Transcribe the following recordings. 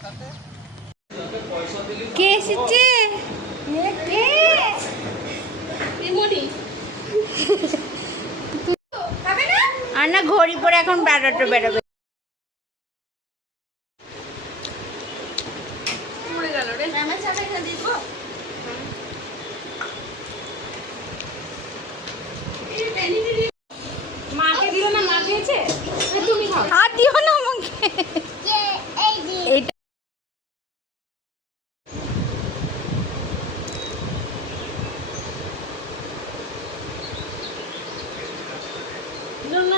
কাছে কে এসেছে? আর না ঘড়ি পরে এখন বেড়াটো বেরোবে মাকে দিল না মা খেয়েছে না তুমি খাও হাত দিও না আমাকে এইটা না না না না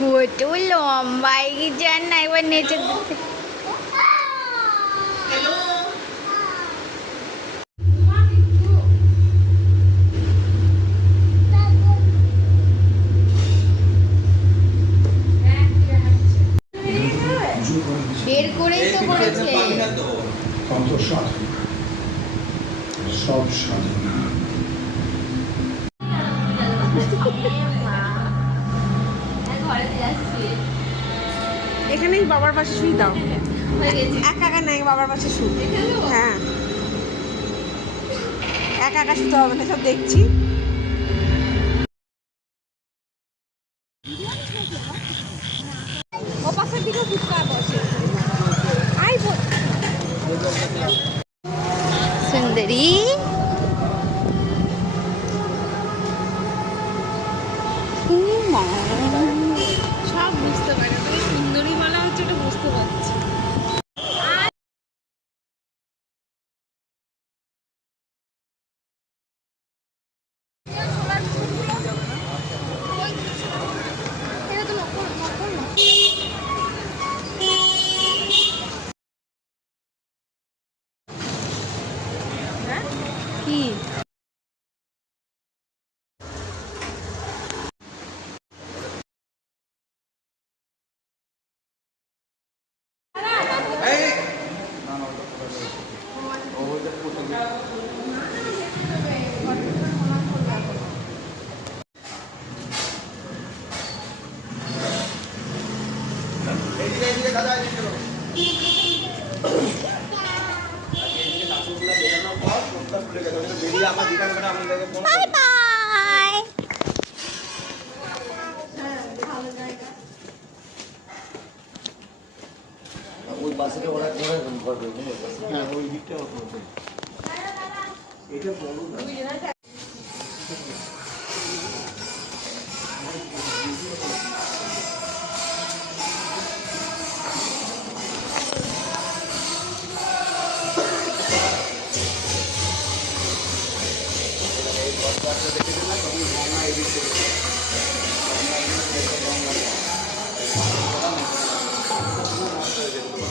প্রচুর লম্বা এগিয়ে না এবার নেচে বের করেই তো করেছে। কত সাধনা সব সাধনা। এখানেই বাবার পাশে শুই দাও একা একা নাই বাবার পাশে শুই। হ্যাঁ। একা একা শুতে হবে না সব দেখছি। ও পাশের দিকেও বসে আই বল। সুন্দরী সব বুঝতে পারে তুমি সুন্দরী বলা হচ্ছে ওটা বুঝতে পারছি কি বাই বাই পাশে ওরা করে করবে হ্যাঁ ওই দিকটা এটা বড় না?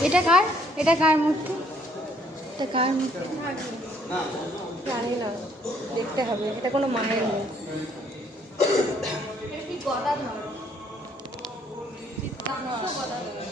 এটা কার? এটা কার মূর্তি? এটা কার মূর্তি? জানি না। দেখতে হবে। এটা কোনো মায়ের নেই সামনে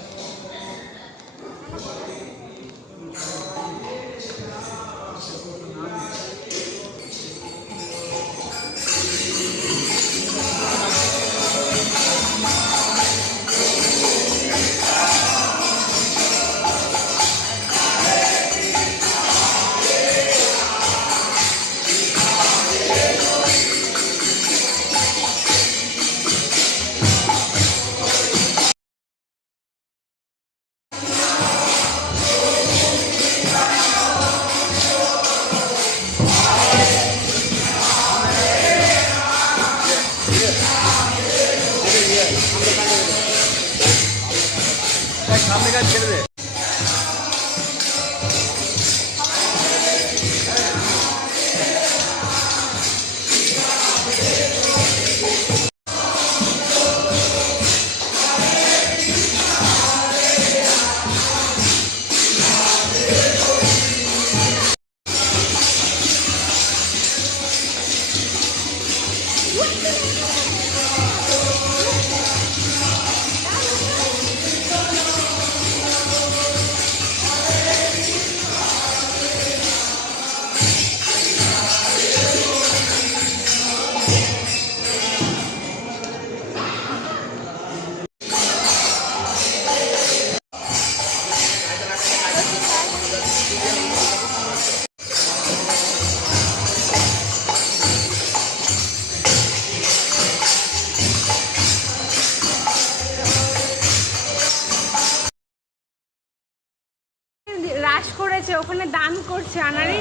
দান করছে আনারে।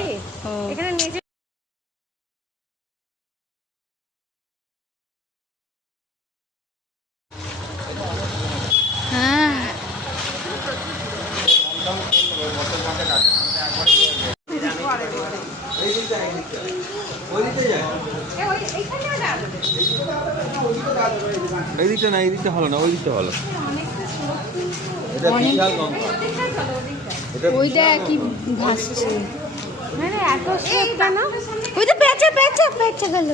এখানে নেচে হ্যাঁ। এই দিকটা না এই দিকটা ভালো না ওই দিকটা ভালো এটা বিশাল লঙ্কা ওইটা কি ভাসছে। না রে এত স্রোত কেন? ওই তো পেঁচা পেঁচা পেঁচা গেল।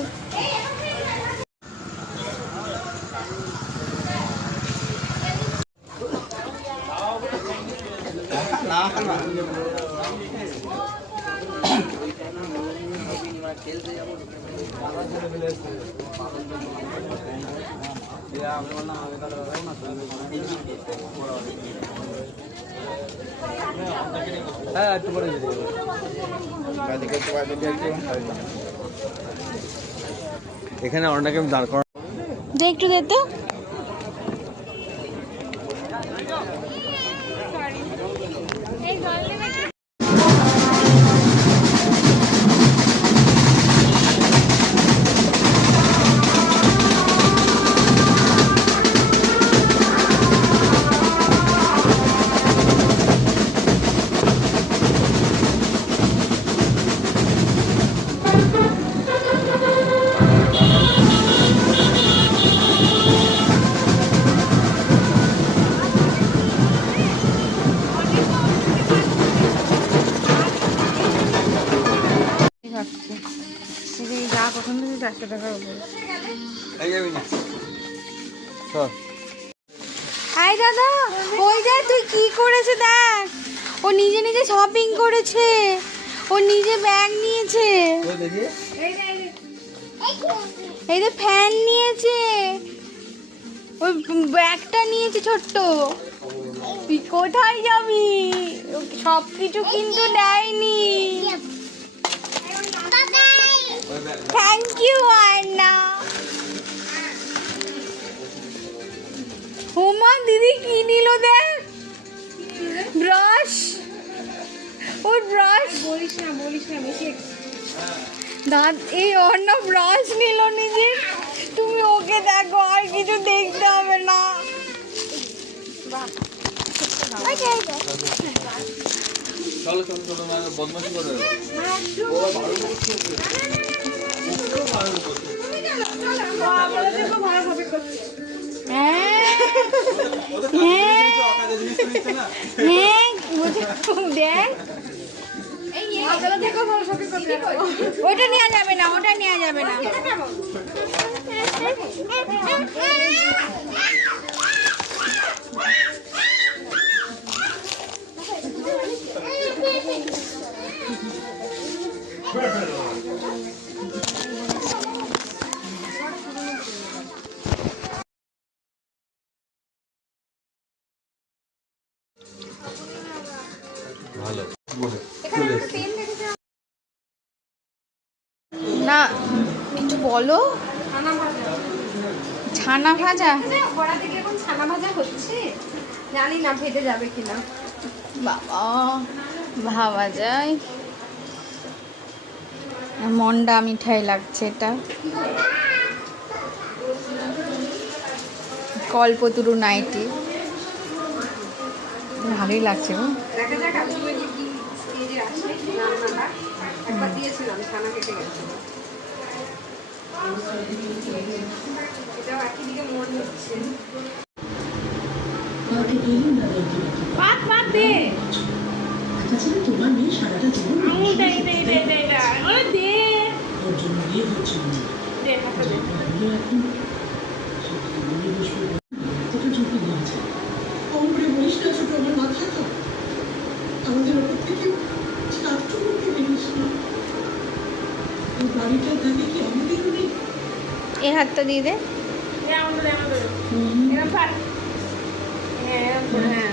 হ্যাঁ এখানে অনেক দাঁড় করা একটু দে ভাবছি এই যা কখন থেকে চারশো টাকার উপরে আই দাদা ওই দেখ তুই? কি করেছে দেখ। ও নিজে নিজে শপিং করেছে। ও নিজে ব্যাগ নিয়েছে। এই যে ফ্যান নিয়েছে। ওই ব্যাগটা নিয়েছে ছোট্ট। তুই কোথায় যাবি? সব কিছু কিন্তু নেয়নি থ্যাংক ইউ আন্না হুমা দিদি কি নিল দেখ? ব্রাশ ওর ব্রাশ বলিস না বলিস না বেশি দাঁত এই অন্য ব্রাশ নিল নিজে। তুমি ওকে দেখো আর কিছু দেখতে হবে না। চলো চলো চলো বদমাশি করে। ওটা নেওয়া যাবে না ওটা নেওয়া যাবে না ভালো। না একটু বলো। ছানা ভাজা। কড়া থেকে এখন ছানা ভাজা হচ্ছে। জানি না ফেটে যাবে কিনা। বাবা ভাবা যায়। মন্ডা মিঠাই লাগছে এটা। কল্পতরু নাইটি। ভালোই লাগছে গো। দেখা যাক আজকে যে কি স্টেজে আসে রান্নাটা একবার দিয়েছিলাম ছানা কেটে গেছে। এটাও একই দিকে মন হচ্ছে কাউকে গেলেন না দেখতে পাত পাত দে। তাছাড়া তোমার মেয়ে সারাটা জীবন আঙুল দে দে দে দে দে ওরে দে। ওর জন্য বিয়ে হচ্ছে না। দে হাতে দে। এ হাতটা দিয়ে দে। হ্যাঁ